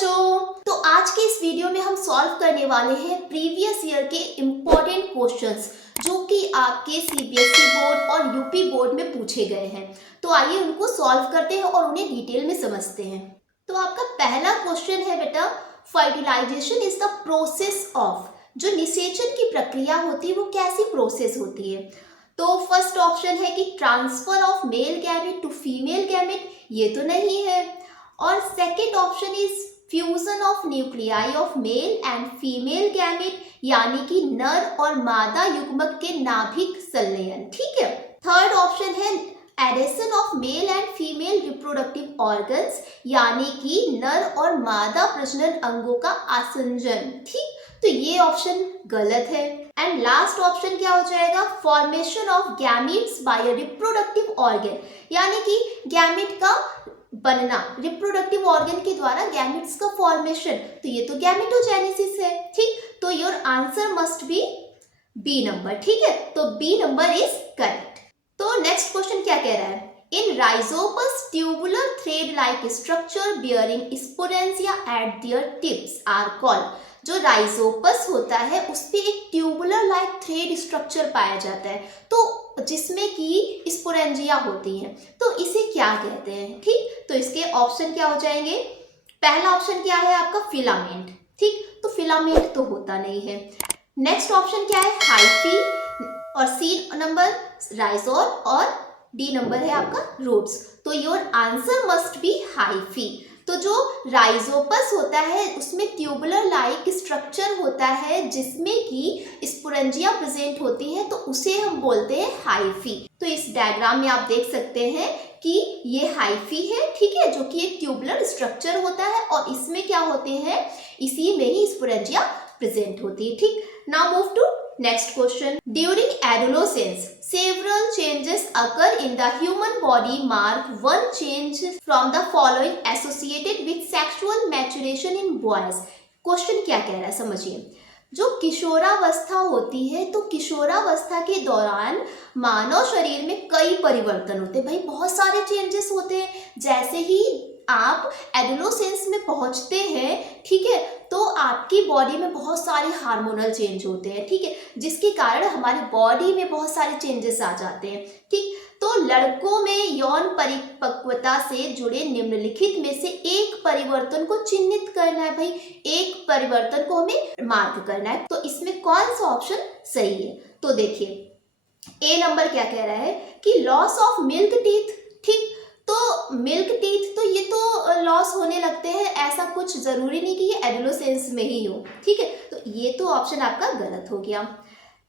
बच्चों, तो आज के इस वीडियो में हम सॉल्व करने वाले हैं प्रीवियस ईयर के इम्पोर्टेंट क्वेश्चंस जो कि आपके सीबीएसई बोर्ड और यूपी बोर्ड में पूछे गए हैं। तो आइए उनको सॉल्व करते हैं और उन्हें डिटेल में समझते हैं। तो आपका पहला क्वेश्चन है बेटा, fertilisation is the process of, जो निषेचन की प्रक्रिया होती है वो कैसी प्रोसेस होती है। तो फर्स्ट ऑप्शन है कि transfer of male gamete to female gamete, ये तो नहीं है। और second option is fusion of nuclei of male and female gamete, यानी कि नर और मादा युग्मक के नाभिक संलयन। ठीक है। थर्ड ऑप्शन है addition of male and female reproductive organs, यानी कि नर और मादा प्रजनन अंगों का आसंजन। ठीक, तो ये ऑप्शन गलत है। एंड लास्ट ऑप्शन क्या हो जाएगा, formation of gametes by a reproductive organ, यानी कि गैमीट का बनना, रिप्रोडक्टिव ऑर्गन के द्वारा गैमीट्स का फॉर्मेशन, तो ये तो गैमेटोजेनेसिस है। ठीक, तो your answer must be B number. ठीक है, तो बी नंबर इज करेक्ट। तो नेक्स्ट क्वेश्चन क्या कह रहा है, in Rhizopus tubular thread like structure bearing sporangia at their tips are called. जो राइजोपस होता है उस पे एक ट्यूबुलर लाइक थ्रेड स्ट्रक्चर पाया जाता है, तो जिसमें कि स्पोरेंजिया होती है, तो इसे क्या कहते हैं। ठीक, तो इसके ऑप्शन क्या हो जाएंगे, पहला ऑप्शन क्या है आपका फिलामेंट। ठीक, तो फिलामेंट तो होता नहीं है। नेक्स्ट ऑप्शन क्या है, हाइफी, और सी नंबर राइजोल, और डी नंबर है आपका रूट्स। तो your answer must B hyphae. तो जो राइजोपस होता है उसमें ट्यूबुलर लाइक स्ट्रक्चर होता है जिसमें कि स्पोरेंजिया प्रेजेंट होती है, तो उसे हम बोलते हैं हाइफी। तो इस डायग्राम में आप देख सकते हैं कि ये हाइफी है, ठीक है, जो कि एक ट्यूबुलर स्ट्रक्चर होता है और इसमें क्या होते हैं, इसी में ही स्पोरेंजिया प्रेजेंट होती है। ठीक, now move to next question. During adolescence, several changes occur in the human body. Mark one change from the following associated with sexual maturation in boys. Question क्या कह रहा है समझिए। जो किशोरावस्था होती है, तो किशोरावस्था के दौरान मानव शरीर में कई परिवर्तन होते हैं। भाई बहुत सारे चेंजेस होते हैं। जैसे ही आप एडोलेसेंस में पहुंचते हैं, ठीक है, तो आपकी बॉडी में बहुत सारे हार्मोनल चेंज होते हैं, ठीक है, जिसके कारण हमारी बॉडी में बहुत सारे चेंजेस आ जाते हैं। ठीक, तो लड़कों में यौन परिपक्वता से जुड़े निम्नलिखित में से एक परिवर्तन को चिन्हित करना है। भाई एक परिवर्तन को हमें मार्क करना है, तो इसमें कौन सा ऑप्शन सही है। तो देखिए ए नंबर क्या कह रहा है कि लॉस ऑफ मिल्क टीथ। ठीक, तो मिल्क टीथ तो ये तो लॉस होने लगते हैं, ऐसा कुछ जरूरी नहीं कि ये एडोलेसेंस में ही हो। ठीक है, तो ये तो ऑप्शन आपका गलत हो गया।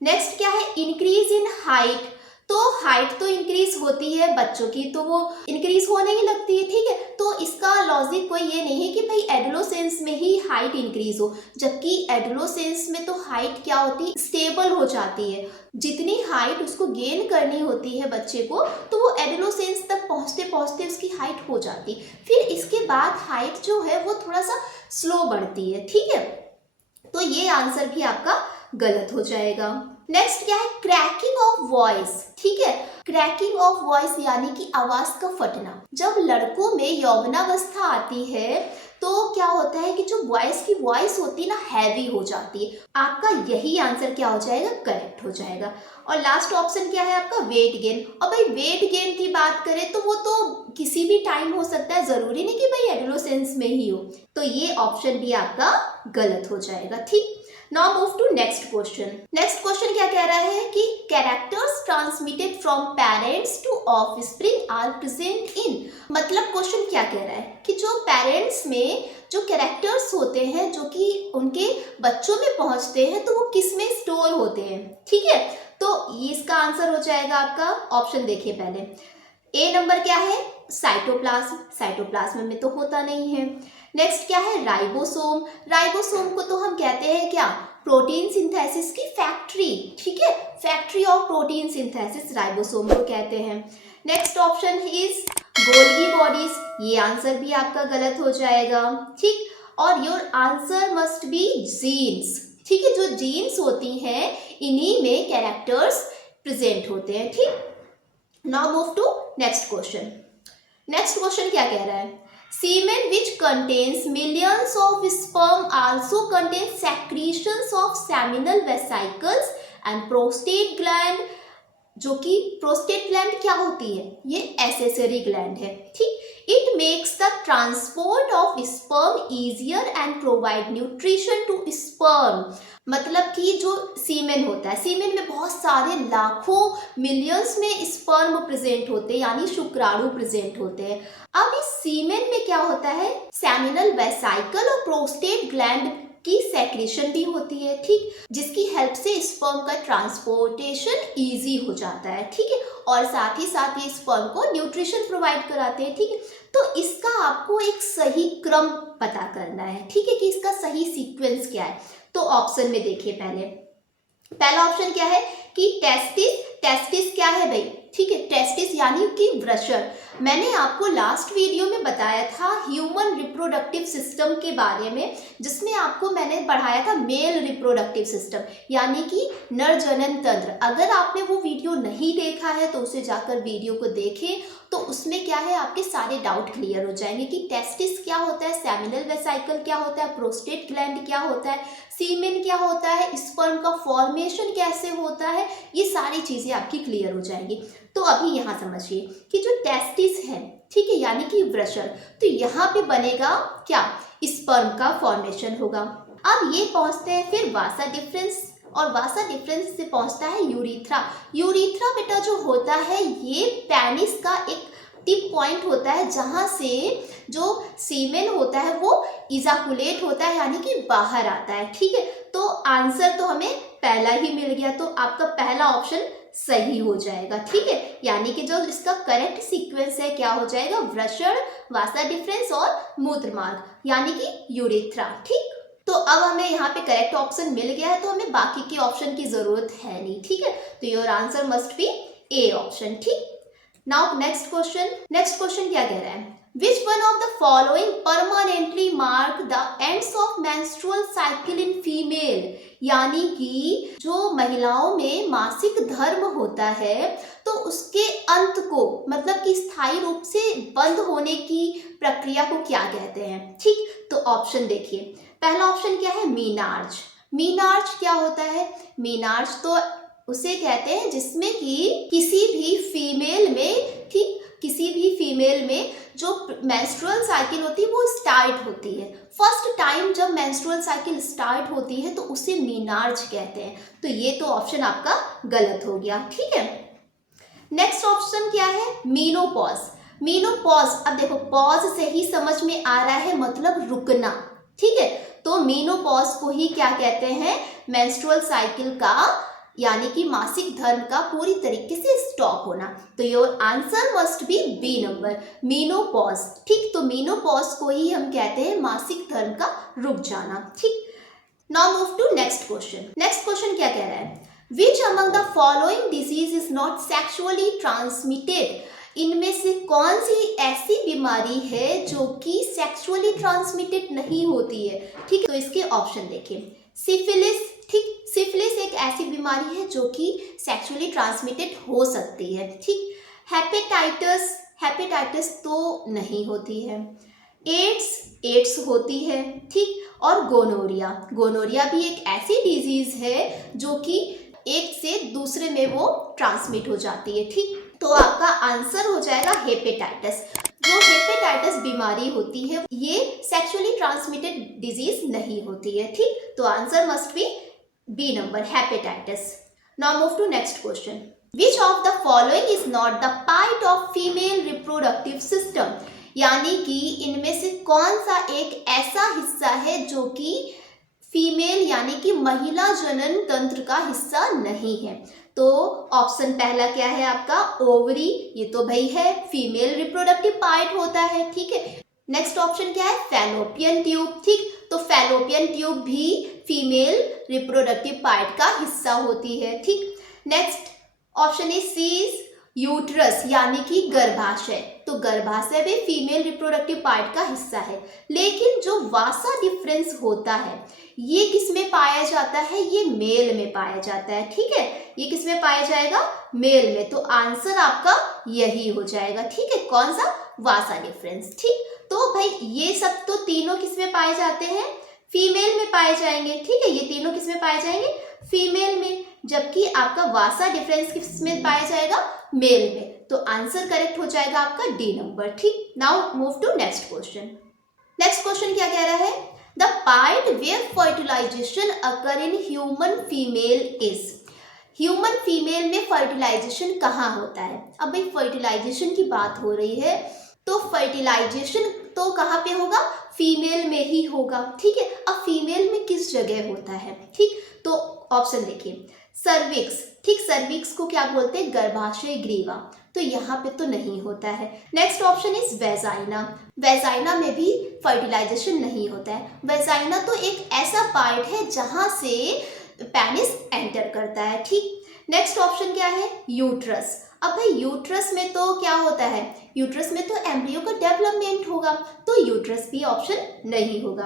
नेक्स्ट क्या है, इंक्रीज इन हाइट। तो हाइट तो इंक्रीज होती है बच्चों की, तो वो इंक्रीज होने ही लगती है। ठीक है, तो इसका लॉजिक कोई ये नहीं है कि भाई एडोलेसेंस में ही हाइट इंक्रीज हो, जबकि एडोलेसेंस में तो हाइट क्या होती है, स्टेबल हो जाती है। जितनी हाइट उसको गेन करनी होती है बच्चे को, तो वो एडोलेसेंस तक पहुंचते पहुंचते उसकी हाइट हो जाती, फिर इसके बाद हाइट जो है वो थोड़ा सा स्लो बढ़ती है। ठीक है, तो ये आंसर भी आपका गलत हो जाएगा। नेक्स्ट क्या है, क्रैकिंग ऑफ वॉइस। ठीक है, क्रैकिंग ऑफ वॉइस यानी कि आवाज का फटना। जब लड़कों में यौवनावस्था आती है तो क्या होता है कि जो बॉयज की वॉइस होती है ना, हैवी हो जाती है। आपका यही आंसर क्या हो जाएगा, करेक्ट हो जाएगा। और लास्ट ऑप्शन क्या है आपका, वेट गेन। और भाई वेट गेन की बात करें तो वो तो किसी भी टाइम हो सकता है, जरूरी नहीं कि भाई एडोलेसेंस में ही हो, तो ये ऑप्शन भी आपका गलत हो जाएगा। ठीक, now move to next question. Next question क्या कह रहा है कि characters transmitted from parents to offspring are present in. मतलब क्वेश्चन क्या कह रहा है कि जो पेरेंट्स में जो कैरेक्टर्स होते हैं जो कि उनके बच्चों में पहुंचते हैं, तो वो किस में स्टोर होते हैं। ठीक है, तो ये इसका आंसर हो जाएगा आपका, ऑप्शन देखिए पहले ए नंबर क्या है, साइटोप्लाज्म। साइटोप्लाज्म में तो होता नहीं है। नेक्स्ट क्या है, राइबोसोम। राइबोसोम को तो हम कहते हैं क्या, प्रोटीन सिंथेसिस की फैक्ट्री। ठीक है, factory of protein synthesis ribosome को कहते हैं। Next option is Golgi bodies. ये आंसर भी आपका गलत हो जाएगा। ठीक, और your answer must be genes. ठीक है, जो जीन्स होती हैं इन्हीं में कैरेक्टर्स प्रेजेंट होते हैं। ठीक, now move to next question. Next question क्या कह रहा है, Semen which contains millions of sperm also contains secretions of seminal vesicles and prostate gland, जो कि प्रोस्टेट ग्लैंड क्या होती है, ये एसेसरी ग्लैंड है, ठीक। It makes the transport of sperm easier and provide nutrition to sperm, मतलब कि जो सीमेन होता है, सीमेन में बहुत सारे लाखों मिलियंस में स्पर्म प्रेजेंट होते हैं, यानी शुक्राणु प्रेजेंट होते हैं। अब इस सीमेन में क्या होता है, सेमिनल वेसाइकल और प्रोस्टेट ग्लैंड की सेक्रेशन भी होती है, ठीक, जिसकी हेल्प से स्पर्म का ट्रांसपोर्टेशन इजी हो जाता है, ठीक है, और साथ ही साथ ये स्पर्म को न्यूट्रिशन प्रोवाइड कराते हैं, ठीक है। तो इसका आपको एक सही क्रम पता करना है, ठीक है, कि इसका सही सीक्वेंस क्या है। तो ऑप्शन में देखिए, पहला ऑप्शन क्या है कि टेस्टिस। टेस्टिस क्या है भाई, ठीक है, टेस्टिस यानी कि वृषण। मैंने आपको लास्ट वीडियो में बताया था ह्यूमन रिप्रोडक्टिव सिस्टम के बारे में, जिसमें आपको मैंने पढ़ाया था मेल रिप्रोडक्टिव सिस्टम, यानी कि नर जनन तंत्र। अगर आपने वो वीडियो नहीं देखा है तो उसे जाकर वीडियो को देखें, तो उसमें क्या है, आपके सारे डाउट क्लियर हो जाएंगे कि टेस्टिस क्या होता है, सेमिनल वेसाइकल क्या होता है, प्रोस्टेट ग्लैंड क्या होता है, सीमेन क्या होता है, स्पर्म का फॉर्मेशन कैसे होता है, ये सारी चीज़ें आपकी क्लियर हो जाएंगी। तो अभी यहाँ समझिए कि जो टेस्टिस है, ठीक है, यानी कि वृषण, तो यहाँ पे बनेगा क्या, स्पर्म का फॉर्मेशन होगा। अब ये पहुँचते हैं फिर वासा डिफरेंस, और वासा डिफरेंस से पहुँचता है यूरिथ्रा। यूरिथ्रा बेटा जो होता है, ये पेनिस का एक टिप पॉइंट होता है, जहाँ से जो सीमेन होता है वो इजाकुलेट होता है, यानी कि बाहर आता है, ठीक है। तो आंसर तो हमें पहला ही मिल गया, तो आपका पहला ऑप्शन सही हो जाएगा, ठीक है, यानी कि जो इसका करेक्ट सीक्वेंस है क्या हो जाएगा, वृषण, वासा डिफरेंस और मूत्रमार्ग, यानी कि यूरिथ्रा, ठीक। तो अब हमें यहाँ पे करेक्ट ऑप्शन मिल गया है, तो हमें बाकी के ऑप्शन की जरूरत है नहीं, ठीक है। तो your answer must B A option, ठीक। नाउ नेक्स्ट क्वेश्चन क्या कह रहा है, Which one of the following permanently mark the ends of menstrual cycle in female, यानी कि जो महिलाओं में मासिक धर्म होता है तो उसके अंत को, मतलब कि स्थायी रूप से बंद होने की प्रक्रिया को क्या कहते हैं, ठीक। तो ऑप्शन देखिए, पहला ऑप्शन क्या है, मीनार्ज। मीनार्ज क्या होता है, मीनार्ज तो उसे कहते हैं जिसमें कि किसी भी फीमेल में, ठीक, किसी भी फीमेल में जो मेंस्ट्रुअल साइकिल होती है वो स्टार्ट होती है, फर्स्ट टाइम जब मेंस्ट्रुअल साइकिल स्टार्ट होती है तो उसे मीनार्ज कहते हैं। तो ये तो ऑप्शन आपका गलत हो गया, ठीक है। नेक्स्ट ऑप्शन क्या है, मीनोपॉज। मीनोपॉज, अब देखो पॉज से ही समझ में आ रहा है मतलब रुकना, ठीक है। तो मीनोपॉज को ही क्या कहते हैं, मेंस्ट्रुअल साइकिल का, यानी कि मासिक धर्म का पूरी तरीके से स्टॉप होना। तो your answer must be B number, menopause, ठीक। तो मीनोपॉज को ही हम कहते हैं मासिक धर्म का रुक जाना, ठीक। Now move to next question. Next question क्या कह रहा है, which among the following disease is not sexually transmitted, इनमें से कौन सी ऐसी बीमारी है जो कि सेक्सुअली ट्रांसमिटेड नहीं होती है, ठीक। तो इसके ऑप्शन देखिए, सिफिलिस, ठीक, सिफिलिस एक ऐसी बीमारी है जो कि सेक्सुअली ट्रांसमिटेड हो सकती है, ठीक। हेपेटाइटिस, हेपेटाइटिस तो नहीं होती है। एड्स, एड्स होती है, ठीक। और गोनोरिया, गोनोरिया भी एक ऐसी डिजीज है जो कि एक से दूसरे में वो ट्रांसमिट हो जाती है, ठीक। तो आपका आंसर हो जाएगा हेपेटाइटिस। जो हेपेटाइटिस बीमारी होती है ये सेक्सुअली ट्रांसमिटेड डिजीज नहीं होती है, ठीक। तो answer must be B number, hepatitis. Now move to next question, which of the following is not the part of female reproductive system, यानी कि इनमें से कौन सा एक ऐसा हिस्सा है जो कि फीमेल यानी कि महिला जनन तंत्र का हिस्सा नहीं है। तो ऑप्शन पहला क्या है आपका, ओवरी, ये तो भाई है, फीमेल रिप्रोडक्टिव पार्ट होता है, ठीक है। नेक्स्ट ऑप्शन क्या है, फैलोपियन ट्यूब, ठीक। तो फैलोपियन ट्यूब भी फीमेल रिप्रोडक्टिव पार्ट का हिस्सा होती है, ठीक। Next option is C is uterus, यानी कि गर्भाशय। तो गर्भाशय भी फीमेल रिप्रोडक्टिव पार्ट का हिस्सा है, लेकिन जो वासा डिफरेंस होता है ये किस में पाया जाता है, ये मेल में पाया जाता है, ठीक है। ये किस में पाया जाएगा, मेल में। तो आंसर आपका यही हो जाएगा, ठीक है। कौन सा, वासा डिफरेंस। ठीक, तो भाई ये सब तो तीनों किस में पाए जाते हैं, फीमेल में पाए जाएंगे। ठीक है, ये तीनों किस में पाए जाएंगे, फीमेल में, जबकि आपका वासा डिफरेंस किस में पाया जाएगा, मेल में। तो आंसर करेक्ट हो जाएगा आपका डी नंबर। ठीक, now move to next question. Next question क्या कह रहा है, the part where fertilisation occur in human female is. Human female में फर्टिलाइजेशन कहाँ होता है। अब भाई फर्टिलाइजेशन की बात हो रही है तो फर्टिलाइजेशन तो कहाँ पे होगा, फीमेल में ही होगा। ठीक है, अब फीमेल में किस जगह होता है। ठीक, तो ऑप्शन देखिए, सर्विक्स। ठीक, सर्विक्स को क्या बोलते हैं, गर्भाशय ग्रीवा, तो यहाँ पे तो नहीं होता है। Next option is vagina. Vagina में भी फर्टिलाइजेशन नहीं होता है। वेजाइना तो एक ऐसा पार्ट है जहाँ से पेनिस एंटर करता है। ठीक, नेक्स्ट ऑप्शन क्या है, यूट्रस। अब भाई यूट्रस में तो क्या होता है, यूट्रस में तो एम्ब्रियो का डेवलपमेंट होगा, तो यूट्रस भी ऑप्शन नहीं होगा।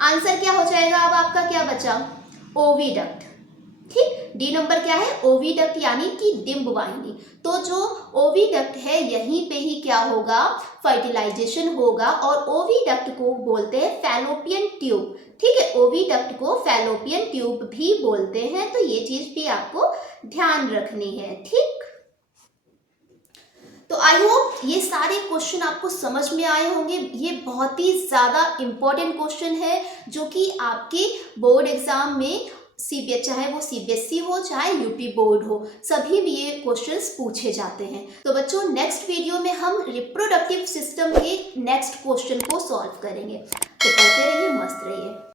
आंसर क्या हो जाएगा, अब आपका क्या बचा, ओविडक्ट। ठीक, डी नंबर क्या है, ओविडक्ट यानी कि डिंब वाहिनी। तो जो ओविडक्ट है यहीं पे ही क्या होगा, फर्टिलाइजेशन होगा, और ओविडक्ट को बोलते हैं फैलोपियन ट्यूब। ठीक है, ओविडक्ट को फैलोपियन ट्यूब भी बोलते हैं, तो ये चीज भी आपको ध्यान रखनी है। ठीक, तो आई होप ये सारे क्वेश्चन आपको समझ में आए होंगे। ये बहुत ही ज़्यादा इम्पोर्टेंट क्वेश्चन है जो कि आपके बोर्ड एग्जाम में चाहे वो सीबीएसई हो चाहे यूपी बोर्ड हो, सभी भी ये क्वेश्चंस पूछे जाते हैं। तो बच्चों नेक्स्ट वीडियो में हम रिप्रोडक्टिव सिस्टम के नेक्स्ट क्वेश्चन को सॉल्व करेंगे। तो पढ़ते रहिए, मस्त रहिए।